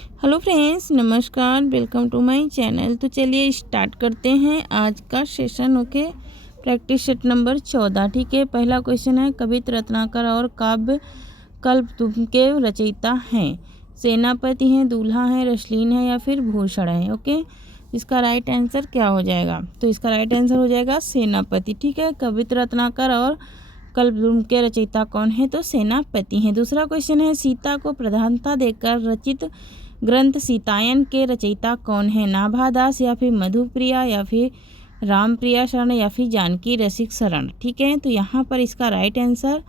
Hello friends, नमस्कार, welcome to my channel. तो चलिए स्टार्ट करते हैं आज का session. Okay, practice set number 14। ठीक है, पहला क्वेश्चन है, कवित्र रत्नाकर और काव्य कल्प के रचयिता हैं? सेनापति हैं, दूल्हा है, रसलीन है या फिर भूषण है? ओके, इसका राइट आंसर क्या हो जाएगा? तो इसका राइट आंसर हो जाएगा सेनापति। ठीक है, कवित्र रत्नाकर और कल्प के रचयिता कौन है? तो सेनापति हैं। दूसरा क्वेश्चन है, सीता को प्रधानता देकर रचित ग्रंथ सीतायन के रचयिता कौन है? नाभादास या फिर मधुप्रिया या फिर रामप्रिया शरण या फिर जानकी रसिक शरण? ठीक है, तो यहाँ पर इसका राइट आंसर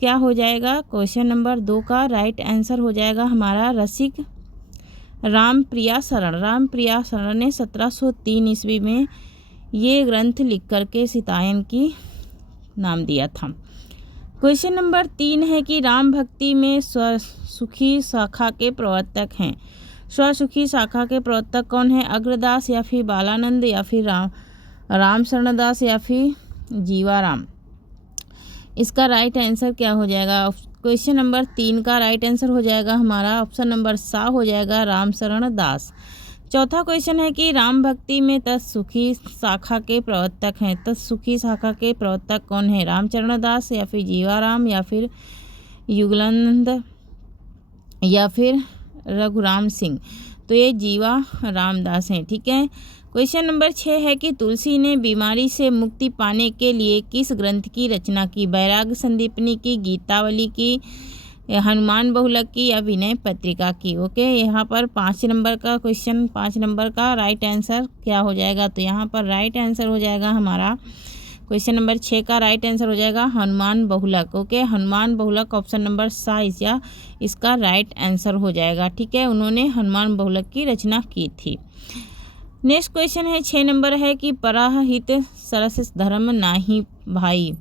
क्या हो जाएगा? क्वेश्चन नंबर 2 का राइट आंसर हो जाएगा हमारा रसिक रामप्रिया शरण। रामप्रिया शरण ने 1703 ईस्वी में ये ग्रंथ लिख करके सीतायन की नाम दिया था। क्वेश्चन नंबर 3 है कि राम भक्ति में स्वसुखी शाखा के प्रवर्तक हैं। स्वसुखी शाखा के प्रवर्तक कौन है? अग्रदास या फिर बालानंद या फिर राम शरणदास या फिर जीवाराम? इसका राइट आंसर क्या हो जाएगा? क्वेश्चन नंबर 3 का राइट आंसर हो जाएगा हमारा ऑप्शन नंबर सा हो जाएगा राम शरण दास। चौथा क्वेश्चन है कि राम भक्ति में तत्सुखी शाखा के प्रवर्तक हैं। तत्सुखी शाखा के प्रवर्तक कौन है? रामचरण दास या फिर जीवाराम या फिर युगलानंद या फिर रघुराम सिंह? तो ये जीवा रामदास हैं। ठीक है, क्वेश्चन नंबर 6 है कि तुलसी ने बीमारी से मुक्ति पाने के लिए किस ग्रंथ की रचना की? वैराग्य संदीपनी की, गीतावली की, हनुमान बहुलक की या विनय पत्रिका की? ओके, यहाँ पर 5 नंबर का क्वेश्चन, 5 नंबर का राइट आंसर क्या हो जाएगा? तो यहाँ पर राइट आंसर हो जाएगा हमारा क्वेश्चन नंबर 6 का राइट आंसर हो जाएगा हनुमान बहुलक। ओके, हनुमान बहुलक ऑप्शन नंबर साइज या इसका राइट आंसर हो जाएगा। ठीक है, उन्होंने हनुमान बहुलक की रचना की थी। नेक्स्ट क्वेश्चन है 6 नंबर है कि परहित सरस धर्म नाही भाई।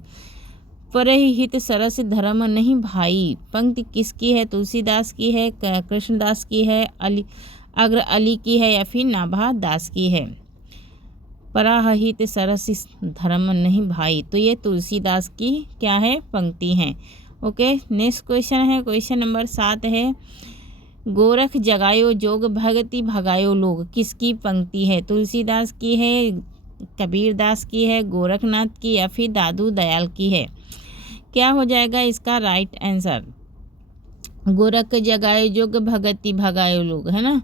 परहित सरस धर्म नहीं भाई पंक्ति किसकी है? तुलसीदास की है, कृष्णदास की है, अग्र अली की है या फिर नाभा दास की है? परहित सरस धर्म नहीं भाई, तो ये तुलसीदास की क्या है? पंक्ति है। ओके, नेक्स्ट क्वेश्चन है क्वेश्चन नंबर 7 है, गोरख जगायो जोग भगति भगायो लोग किसकी पंक्ति है? तुलसीदास की है, कबीरदास की है, गोरखनाथ की या फिर दादू दयाल की है? क्या हो जाएगा इसका राइट आंसर? गोरख जगायो जोग भगति भगायो लोग, है ना?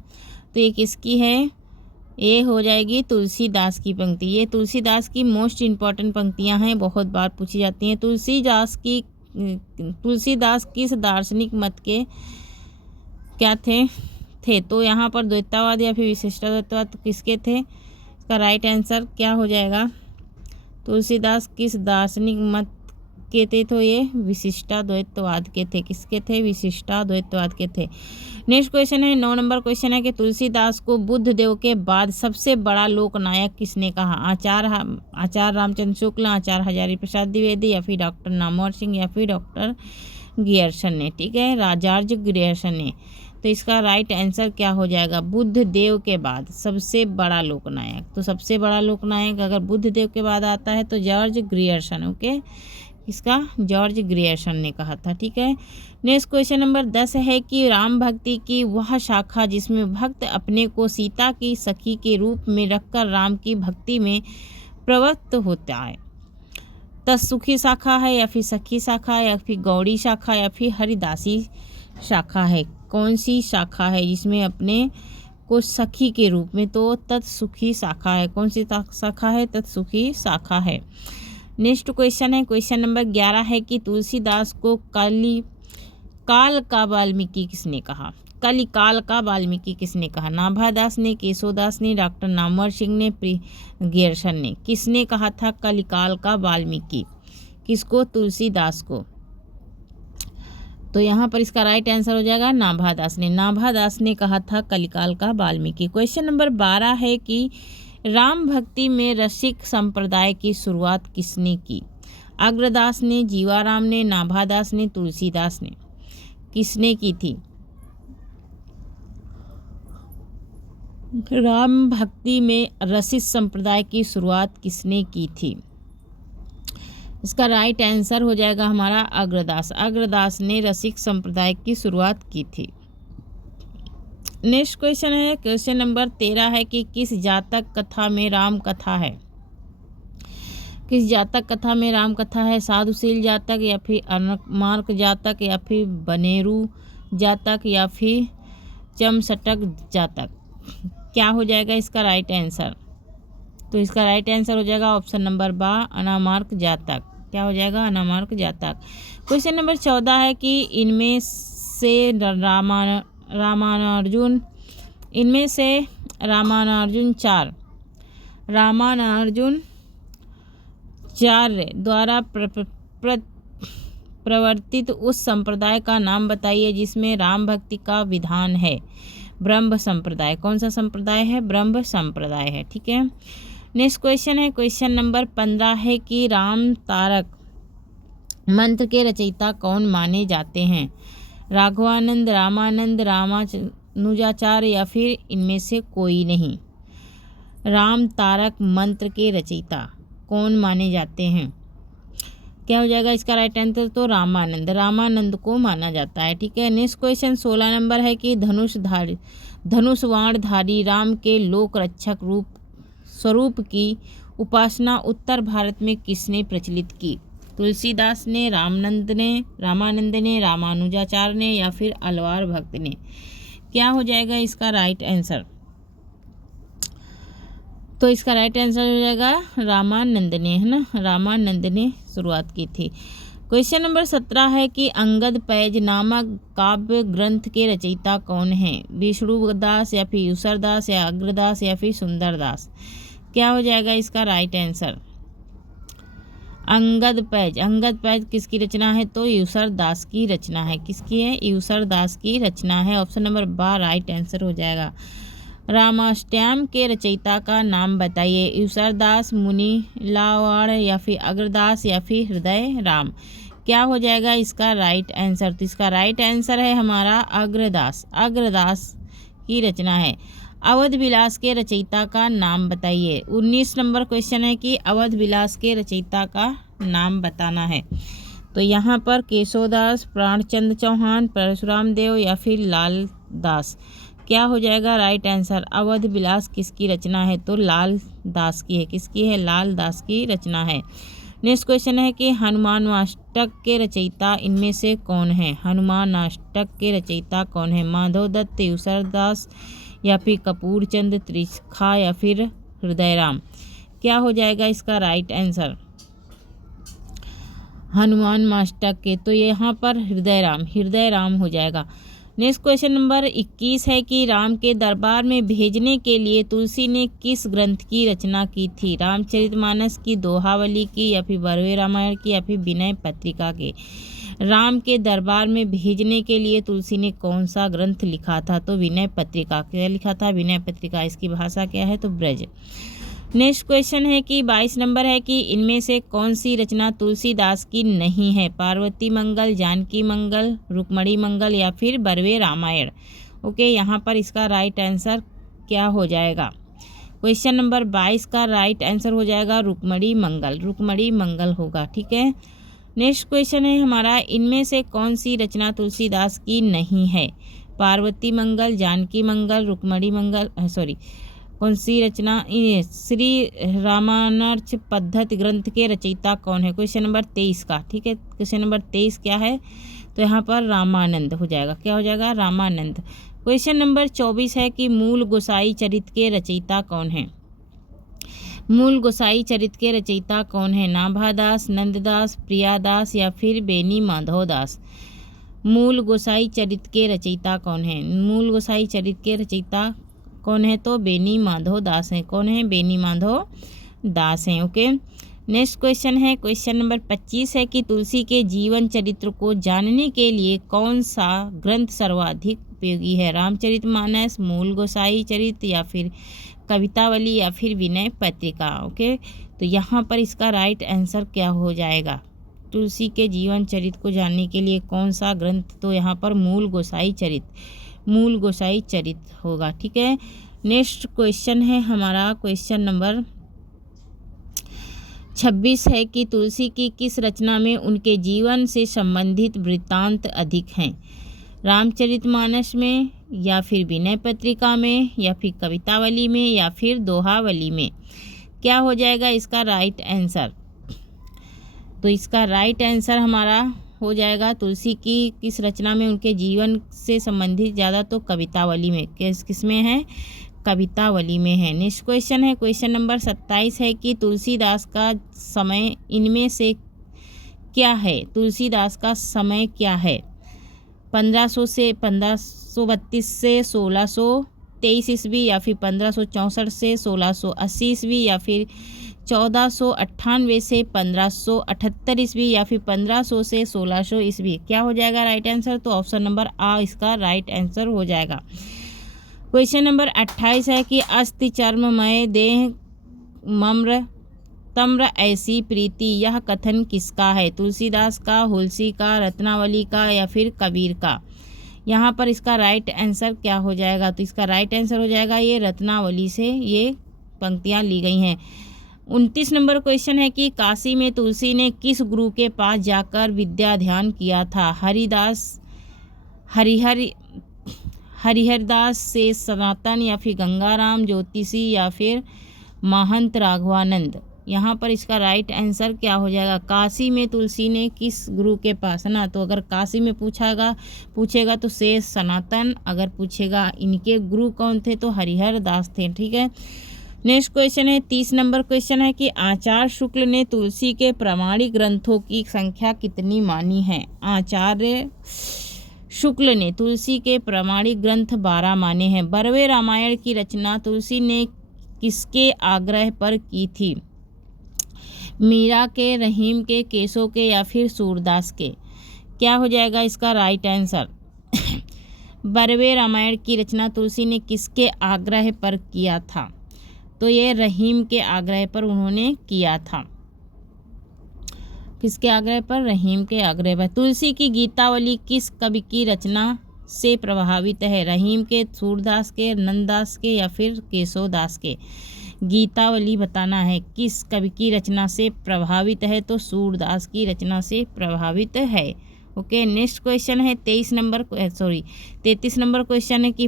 तो ये किसकी है? ये हो जाएगी तुलसीदास की पंक्ति। ये तुलसीदास की मोस्ट इम्पॉर्टेंट पंक्तियां हैं, बहुत बार पूछी जाती हैं। तुलसीदास किस दार्शनिक मत के क्या थे? तो यहाँ पर द्वैतवाद या फिर विशिष्टाद्वैतवाद किसके थे? इसका राइट आंसर क्या हो जाएगा? तुलसीदास किस दार्शनिक मत के थे? तो ये विशिष्टाद्वैतवाद के थे। किसके थे? विशिष्टाद्वैतवाद के थे। नेक्स्ट क्वेश्चन है 9 नंबर क्वेश्चन है कि तुलसीदास को बुद्ध देव के बाद सबसे बड़ा लोकनायक किसने कहा? आचार्य रामचंद्र शुक्ल, आचार्य हजारी प्रसाद द्विवेदी या फिर डॉक्टर नामवर सिंह या फिर डॉक्टर गियर्सन ने? ठीक है, राजार्ज गियर्सन ने। तो इसका राइट आंसर क्या हो जाएगा? बुद्ध देव के बाद सबसे बड़ा लोकनायक। तो सबसे बड़ा लोकनायक अगर बुद्ध देव के बाद आता है तो जॉर्ज ग्रियर्सन। ओके, इसका जॉर्ज ग्रियर्सन ने कहा था। ठीक है, नेक्स्ट क्वेश्चन नंबर 10 है कि राम भक्ति की वह शाखा जिसमें भक्त अपने को सीता की सखी के रूप में रखकर राम की भक्ति में प्रवृत्त होता है। तत्सुखी शाखा है या फिर सखी शाखा या फिर गौड़ी शाखा या फिर हरिदासी शाखा है? कौन सी शाखा है जिसमें अपने को सखी के रूप में? तो तत्सुखी शाखा है। कौन सी शाखा है? तत्सुखी शाखा है। नेक्स्ट क्वेश्चन है क्वेश्चन नंबर 11 है कि तुलसीदास को काल का वाल्मीकि किसने कहा? कलिकाल का वाल्मीकि किसने कहा? नाभादास ने, केशवदास ने, डॉक्टर नामवर सिंह ने, गियर्सन ने? किसने कहा था कलिकाल का वाल्मीकि? किसको? तुलसीदास को। तो यहाँ पर इसका राइट आंसर हो जाएगा नाभादास ने। नाभादास ने कहा था कलिकाल का वाल्मीकि। क्वेश्चन नंबर 12 है कि राम भक्ति में रसिक संप्रदाय की शुरुआत किसने की? अग्रदास ने, जीवाराम ने, नाभादास ने, तुलसीदास ने? किसने की थी? राम भक्ति में रसिक संप्रदाय की शुरुआत किसने की थी? इसका राइट आंसर हो जाएगा हमारा अग्रदास। अग्रदास ने रसिक संप्रदाय की शुरुआत की थी। नेक्स्ट क्वेश्चन है, क्वेश्चन नंबर 13 है कि किस जातक कथा में राम कथा है। किस जातक कथा में राम कथा है? साधुशील जातक या फिर अनमार्क जातक या फिर बनेरू जातक या फिर चमसटक जातक। क्या हो जाएगा इसका राइट आंसर? तो इसका राइट आंसर हो जाएगा ऑप्शन नंबर बा, अनामार्क जातक। क्या हो जाएगा? अनामार्क जातक। क्वेश्चन नंबर 14 है कि इनमें से रामानुजाचार्य द्वारा प्रवर्तित उस संप्रदाय का नाम बताइए जिसमें राम भक्ति का विधान है। ब्रह्म संप्रदाय। कौन सा संप्रदाय है? ब्रह्म संप्रदाय है। ठीक है। नेक्स्ट क्वेश्चन है, क्वेश्चन नंबर 15 है कि राम तारक मंत्र के रचयिता कौन माने जाते हैं? राघवानंद, रामानंद, रामानुजाचार्य या फिर इनमें से कोई नहीं। राम तारक मंत्र के रचयिता कौन माने जाते हैं? क्या हो जाएगा इसका राइट आंसर? तो रामानंद को माना जाता है। ठीक है। नेक्स्ट क्वेश्चन 16 नंबर है कि धनुषवाणधारी राम के लोक रक्षक स्वरूप की उपासना उत्तर भारत में किसने प्रचलित की? तुलसीदास ने, रामानंद ने, रामानुजाचार्य ने या फिर अलवार भक्त ने। क्या हो जाएगा इसका राइट आंसर? तो इसका राइट आंसर हो जाएगा रामानंद ने, है ना। रामानंद ने शुरुआत की थी। क्वेश्चन नंबर 17 है कि अंगद पैज नामक काव्य ग्रंथ के रचयिता कौन है? विष्णुदास या फिर यूसरदास या अग्रदास या फिर सुंदरदास। क्या हो जाएगा इसका राइट आंसर? अंगद पैज किसकी रचना है? तो यूसरदास की रचना है। किसकी है? यूसरदास की रचना है। ऑप्शन नंबर बा राइट आंसर हो जाएगा। रामाष्टयम के रचयिता का नाम बताइए। यूसरदास, मुनि लावाड़ या फिर अग्रदास या फिर हृदय राम। क्या हो जाएगा इसका राइट आंसर? तो इसका राइट आंसर है हमारा अग्रदास की रचना है। अवध विलास के रचयिता का नाम बताइए। 19 नंबर क्वेश्चन है कि अवध विलास के रचयिता का नाम बताना है। तो यहाँ पर केशवदास, प्राणचंद चौहान, परशुराम देव या फिर लाल दास। क्या हो जाएगा राइट आंसर? अवध विलास किसकी रचना है? तो लाल दास की है। किसकी है? लाल दास की रचना है। नेक्स्ट क्वेश्चन है कि हनुमानाष्टक के रचयिता इनमें से कौन है? हनुमानाष्टक के रचयिता कौन है? माधव दत्त, यूसरदास या फिर कपूर चंद त्रिखा या फिर हृदय राम। क्या हो जाएगा इसका राइट आंसर? हनुमानाष्टक के, तो यहाँ पर हृदय राम हो जाएगा। नेक्स्ट क्वेश्चन नंबर 21 है कि राम के दरबार में भेजने के लिए तुलसी ने किस ग्रंथ की रचना की थी? रामचरितमानस की, दोहावली की या फिर बरवे रामायण की या फिर विनय पत्रिका के। राम के दरबार में भेजने के लिए तुलसी ने कौन सा ग्रंथ लिखा था? तो विनय पत्रिका। क्या लिखा था? विनय पत्रिका। इसकी भाषा क्या है? तो ब्रज। नेक्स्ट क्वेश्चन है कि 22 नंबर है कि इनमें से कौन सी रचना तुलसीदास की नहीं है? पार्वती मंगल, जानकी मंगल, रुक्मणी मंगल या फिर बरवे रामायण। ओके, यहाँ पर इसका राइट आंसर क्या हो जाएगा? क्वेश्चन नंबर 22 का राइट आंसर हो जाएगा रुक्मणी मंगल होगा। ठीक है। नेक्स्ट क्वेश्चन है हमारा, इनमें से कौन सी रचना तुलसीदास की नहीं है? पार्वती मंगल, जानकी मंगल, रुक्मणी मंगल, कौन सी रचना? श्री रामानर्च पद्धति ग्रंथ के रचयिता कौन है? क्वेश्चन नंबर 23 का। ठीक है। क्वेश्चन नंबर 23 क्या है? तो यहाँ पर रामानंद हो जाएगा। क्या हो जाएगा? रामानंद। क्वेश्चन नंबर 24 है कि मूल गोसाई चरित के रचयिता कौन है? मूल गोसाई चरित के रचयिता कौन है? नाभादास, नंददास, प्रियादास या फिर बेनी माधवदास। मूल गोसाई चरित के रचयिता कौन है? मूल गोसाई चरित के रचयिता कौन है? तो बेनी माधव दास हैं। कौन है? बेनी माधव दास हैं। ओके। नेक्स्ट क्वेश्चन है, क्वेश्चन नंबर 25 है कि तुलसी के जीवन चरित्र को जानने के लिए कौन सा ग्रंथ सर्वाधिक उपयोगी है? रामचरितमानस, मूल गोसाई चरित या फिर कवितावली या फिर विनय पत्रिका। ओके, तो यहाँ पर इसका राइट आंसर क्या हो जाएगा? तुलसी के जीवन चरित्र को जानने के लिए कौन सा ग्रंथ? तो यहाँ पर मूल गोसाई चरित होगा। ठीक है। नेक्स्ट क्वेश्चन है हमारा क्वेश्चन नंबर 26 है कि तुलसी की किस रचना में उनके जीवन से संबंधित वृत्तांत अधिक हैं? रामचरितमानस में, या फिर विनय पत्रिका में, या फिर कवितावली में, या फिर दोहावली में? क्या हो जाएगा इसका राइट आंसर? तो इसका राइट आंसर हमारा हो जाएगा तुलसी की किस रचना में, उनके जीवन से संबंधित ज़्यादा तो कवितावली में। किस में है? कवितावली में है। नेक्स्ट क्वेश्चन है, क्वेश्चन नंबर 27 है कि तुलसीदास का समय इनमें से क्या है? तुलसीदास का समय क्या है? 1500 से 1532 से 1623 ईस्वी, या फिर 1564 से 1680 ईस्वी, या फिर 1498 से 1578 ईस्वी, या फिर 1500 से 1600 ईस्वी? क्या हो जाएगा राइट आंसर? तो ऑप्शन नंबर आ इसका राइट आंसर हो जाएगा। क्वेश्चन नंबर 28 है कि अस्थि चर्ममय देह मम्र तम्र ऐसी प्रीति, यह कथन किसका है? तुलसीदास का, हुलसी का, रत्नावली का, या फिर कबीर का? यहाँ पर इसका राइट आंसर क्या हो जाएगा? तो इसका राइट आंसर हो जाएगा ये रत्नावली से ये पंक्तियाँ ली गई हैं। 29 नंबर क्वेश्चन है कि काशी में तुलसी ने किस गुरु के पास जाकर विद्या ध्यान किया था? हरिहरदास से सनातन, या फिर गंगाराम ज्योतिषी, या फिर महंत राघवानंद? यहाँ पर इसका राइट आंसर क्या हो जाएगा? काशी में तुलसी ने किस गुरु के पास, है ना? तो अगर काशी में पूछेगा तो शेष सनातन, अगर पूछेगा इनके गुरु कौन थे तो हरिहर दास थे। ठीक है। नेक्स्ट क्वेश्चन है 30 नंबर क्वेश्चन है कि आचार्य शुक्ल ने तुलसी के प्रामाणिक ग्रंथों की संख्या कितनी मानी है? आचार्य शुक्ल ने तुलसी के प्रामाणिक ग्रंथ 12 माने हैं। 12वें रामायण की रचना तुलसी ने किसके आग्रह पर की थी? मीरा के, रहीम के, केशव के, या फिर सूरदास के? क्या हो जाएगा इसका राइट आंसर? 12वें रामायण की रचना तुलसी ने किसके आग्रह पर किया था? तो ये रहीम के आग्रह पर उन्होंने किया था। किसके आग्रह पर? रहीम के आग्रह पर। तुलसी की गीतावली किस कवि की रचना से प्रभावित है? रहीम के, सूरदास के, नंददास के, या फिर केशवदास के? गीतावली बताना है किस कवि की रचना से प्रभावित है, तो सूरदास की रचना से प्रभावित है। ओके। नेक्स्ट क्वेश्चन है 33 नंबर क्वेश्चन है कि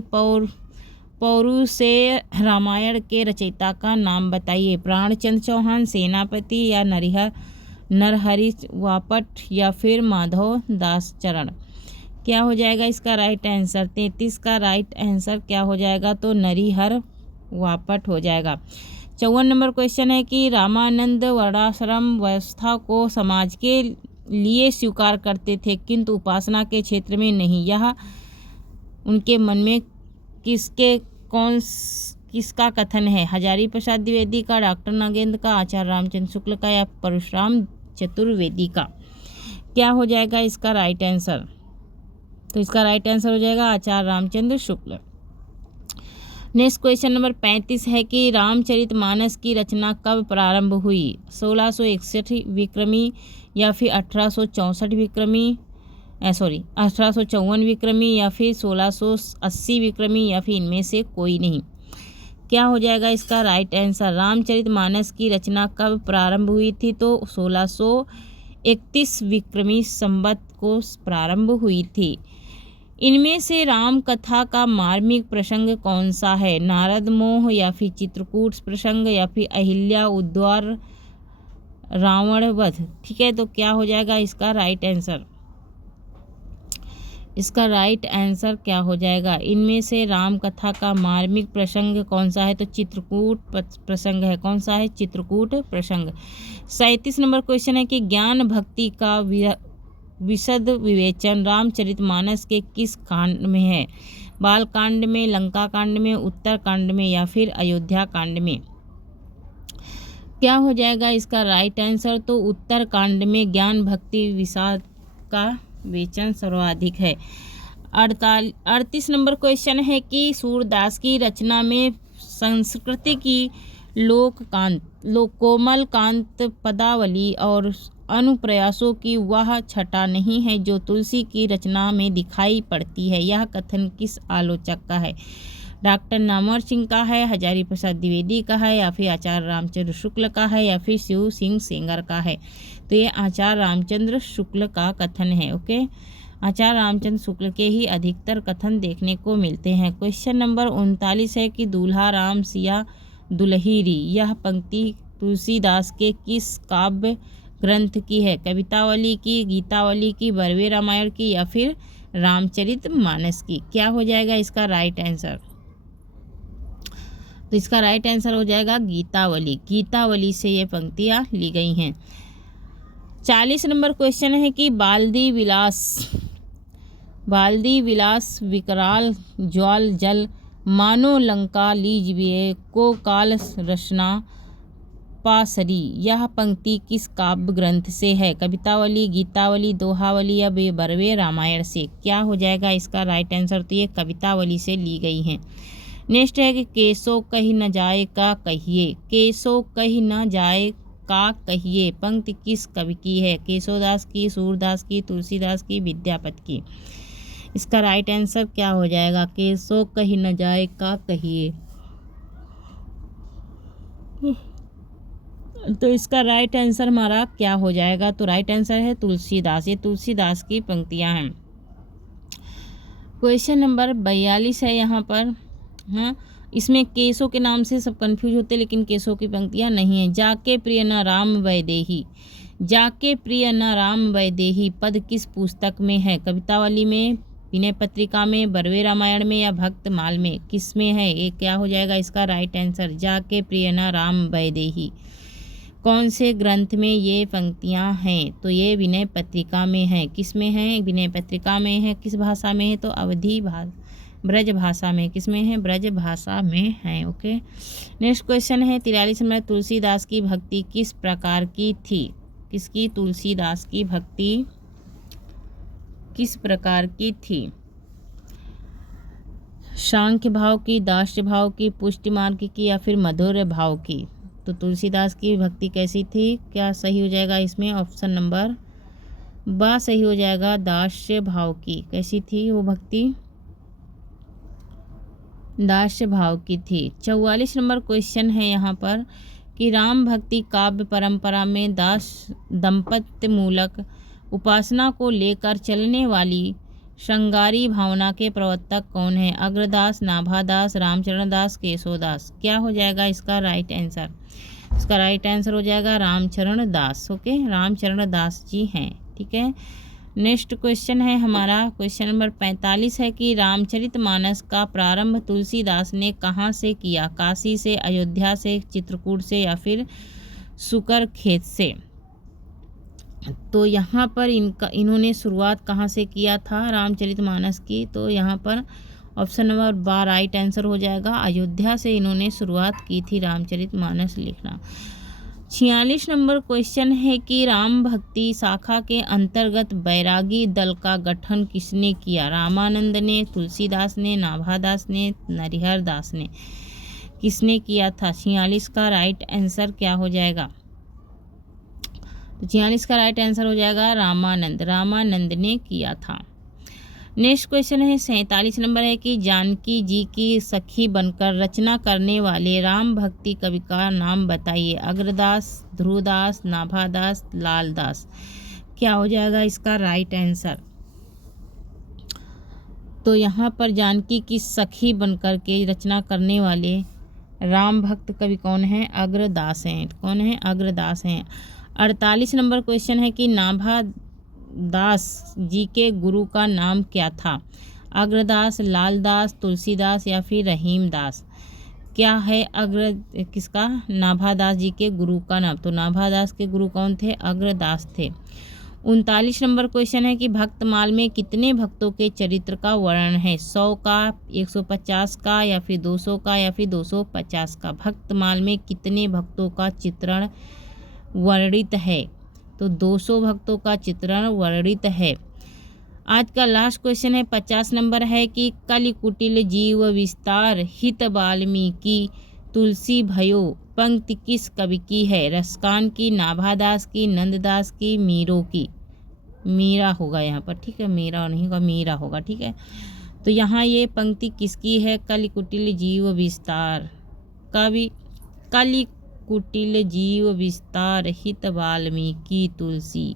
पौरु से रामायण के रचयिता का नाम बताइए। प्राणचंद्र चौहान, सेनापति, या नरहरि वापट, या फिर माधव दास चरण? क्या हो जाएगा इसका राइट आंसर? 33 का राइट आंसर क्या हो जाएगा? तो नरिहर वापट हो जाएगा। 54 नंबर क्वेश्चन है कि रामानंद वर्णाश्रम व्यवस्था को समाज के लिए स्वीकार करते थे किंतु उपासना के क्षेत्र में नहीं। यह उनके मन में किसका कथन है? हजारी प्रसाद द्विवेदी का, डॉक्टर नागेंद्र का, आचार्य रामचंद्र शुक्ल का, या परशुराम चतुर्वेदी का? क्या हो जाएगा इसका राइट आंसर? तो इसका राइट आंसर हो जाएगा आचार्य Ramchandra Shukla. Next question number 35 है कि रामचरितमानस की रचना कब प्रारंभ हुई? 1661 विक्रमी, या फिर 1854 विक्रमी, 1854 विक्रमी, या फिर 1680 विक्रमी, या फिर इनमें से कोई नहीं? क्या हो जाएगा इसका राइट आंसर? रामचरितमानस की रचना कब प्रारंभ हुई थी? तो 1631 विक्रमी संवत को प्रारंभ हुई थी। इनमें से राम कथा का मार्मिक प्रसंग कौन सा है? नारद मोह, या फिर चित्रकूट प्रसंग, या फिर अहिल्या उद्वार रावण वध? ठीक है। तो क्या हो जाएगा इसका राइट आंसर? इसका राइट आंसर क्या हो जाएगा? इनमें से राम कथा का मार्मिक प्रसंग कौन सा है? तो चित्रकूट प्रसंग है। कौन सा है? चित्रकूट प्रसंग। 37 नंबर क्वेश्चन है कि ज्ञान भक्ति का विशद विवेचन रामचरितमानस के किस कांड में है? बाल कांड में, लंका कांड में, उत्तर कांड में, या फिर अयोध्या कांड में? क्या हो जाएगा इसका राइट आंसर? तो उत्तर कांड में ज्ञान भक्ति विषाद का विवेचन सर्वाधिक है। 38 नंबर क्वेश्चन है कि सूरदास की रचना में संस्कृति की कोमल कांत पदावली और अनुप्रयासों की वह छटा नहीं है जो तुलसी की रचना में दिखाई पड़ती है। यह कथन किस आलोचक का है? डॉक्टर नामवर सिंह का है, हजारी प्रसाद द्विवेदी का है, या फिर आचार्य रामचंद्र शुक्ल का है, या फिर शिव सिंह सेंगर का है? तो ये आचार्य रामचंद्र शुक्ल का कथन है। ओके। आचार्य रामचंद्र शुक्ल के ही अधिकतर कथन देखने को मिलते हैं। क्वेश्चन नंबर 39 है कि दूल्हा राम सिया दुल्हीरी, यह पंक्ति तुलसीदास के किस काव्य ग्रंथ की है? कवितावली की, गीतावली की, बरवे रामायण की या फिर रामचरितमानस की? क्या हो जाएगा इसका राइट आंसर? तो इसका राइट आंसर हो जाएगा गीतावली। गीतावली से ये पंक्तियाँ ली गई हैं। 40 नंबर क्वेश्चन है कि बाल्दी विलास विकराल ज्वाल जल मानो लंका लीजिए को काल रचना पासरी, यह पंक्ति किस काव्य ग्रंथ से है? कवितावली, गीतावली, दोहावली या बरवे रामायण से? क्या हो जाएगा इसका राइट आंसर? तो ये कवितावली से ली गई हैं। नेक्स्ट है कि केसो कही न जाए का कहिए, केसो कही न जाए का कहिए पंक्ति किस कवि की है? केशवदास की, सूरदास की, तुलसीदास की, विद्यापति की? इसका राइट आंसर क्या हो जाएगा? केसो कही न जाए का कहिए। तो इसका राइट आंसर हमारा क्या हो जाएगा? तो राइट आंसर है तुलसीदास। ये तुलसीदास की पंक्तियां हैं। क्वेश्चन नंबर 42 है यहाँ पर। हाँ, इसमें केसो के नाम से सब कंफ्यूज होते हैं, लेकिन केसो की पंक्तियां नहीं है। जाके प्रिय न राम वैदेही, जाके प्रिय न राम वैदेही पद किस पुस्तक में है? कवितावली में, विनय पत्रिका में, बरवे रामायण में या भक्तमाल में? किस में है? ये क्या हो जाएगा इसका राइट आंसर? जाके प्रिय न राम वैदेही। कौन से ग्रंथ में ये पंक्तियां हैं? तो ये विनय पत्रिका में है। किस में है? विनय पत्रिका में है। किस भाषा में है? तो अवधी ब्रज भाषा में। किस में है? ब्रज भाषा में है। ओके, नेक्स्ट क्वेश्चन है 43 में, तुलसीदास की भक्ति किस प्रकार की थी? किसकी? तुलसीदास की भक्ति किस प्रकार की थी? सांख्य भाव की, दास्य भाव की, पुष्टि मार्ग की या फिर मधुर भाव की? तो तुलसीदास की भक्ति कैसी थी? क्या सही हो जाएगा इसमें? ऑप्शन नंबर बा सही हो जाएगा, दास्य भाव की। कैसी थी वो भक्ति? दास्य भाव की थी। 44 नंबर क्वेश्चन है यहाँ पर कि राम भक्ति काव्य परंपरा में दास दंपत्य मूलक उपासना को लेकर चलने वाली श्रृंगारी भावना के प्रवर्तक कौन है? अग्रदास, नाभादास, रामचरण दास, केशवदास? क्या हो जाएगा इसका राइट आंसर? इसका राइट आंसर हो जाएगा रामचरण दास। ओके, रामचरण दास जी हैं। ठीक है, नेक्स्ट क्वेश्चन है हमारा क्वेश्चन नंबर 45 है कि रामचरितमानस का प्रारंभ तुलसीदास ने कहाँ से किया? काशी से, अयोध्या से, चित्रकूट से या फिर सुकर खेत से? तो यहाँ पर इन्होंने शुरुआत कहाँ से किया था रामचरितमानस की? तो यहाँ पर ऑप्शन नंबर 12 राइट आंसर हो जाएगा, अयोध्या से इन्होंने शुरुआत की थी रामचरितमानस लिखना। 46 नंबर क्वेश्चन है कि राम भक्ति शाखा के अंतर्गत बैरागी दल का गठन किसने किया? रामानंद ने, तुलसीदास ने, नाभादास ने, नरिहर दास ने? किसने किया था? 46 का राइट आंसर क्या हो जाएगा? तो 46 का राइट आंसर हो जाएगा रामानंद ने किया था। नेक्स्ट क्वेश्चन है 47 नंबर है कि जानकी जी की सखी बनकर रचना करने वाले राम भक्ति कवि का नाम बताइए। अग्रदास, ध्रुवदास, नाभादास, लालदास? क्या हो जाएगा इसका राइट आंसर? तो यहाँ पर जानकी की सखी बनकर के रचना करने वाले राम भक्त कवि कौन है? अग्रदास हैं। कौन है? अग्रदास हैं। 48 नंबर क्वेश्चन है कि नाभादास जी के गुरु का नाम क्या था? अग्रदास, लालदास, तुलसीदास या फिर रहीमदास? क्या है किसका? नाभादास जी के गुरु का नाम। तो नाभादास के गुरु कौन थे? अग्रदास थे। 39 नंबर क्वेश्चन है कि भक्तमाल में कितने भक्तों के चरित्र का वर्णन है? 100 का, 150 का या फिर 200 का या फिर 250 का? भक्तमाल में कितने भक्तों का चित्रण वर्णित है? तो 200 भक्तों का चित्रण वर्णित है। आज का लास्ट क्वेश्चन है 50 नंबर है कि कलिकुटिल जीव विस्तार हित वाल्मीकि तुलसी भयो पंक्ति किस कवि की है? रसकान की, नाभादास की, नंददास की, मीरो की? मीरा होगा यहाँ पर। ठीक है, मीरा नहीं होगा, मीरा होगा। ठीक है, तो यहाँ ये पंक्ति किसकी है? कलिकुटिल जीव विस्तार कवि कुटिल जीव विस्तार हित वाल्मीकि तुलसी।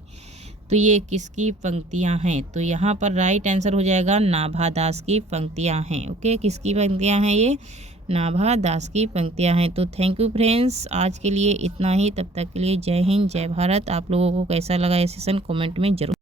तो ये किसकी पंक्तियाँ हैं? तो यहाँ पर राइट आंसर हो जाएगा नाभा दास की पंक्तियाँ हैं। ओके, किसकी पंक्तियाँ हैं ये? नाभा दास की पंक्तियाँ हैं। तो थैंक यू फ्रेंड्स, आज के लिए इतना ही। तब तक के लिए जय हिंद, जय भारत। आप लोगों को कैसा लगा ये सेशन कमेंट में ज़रूर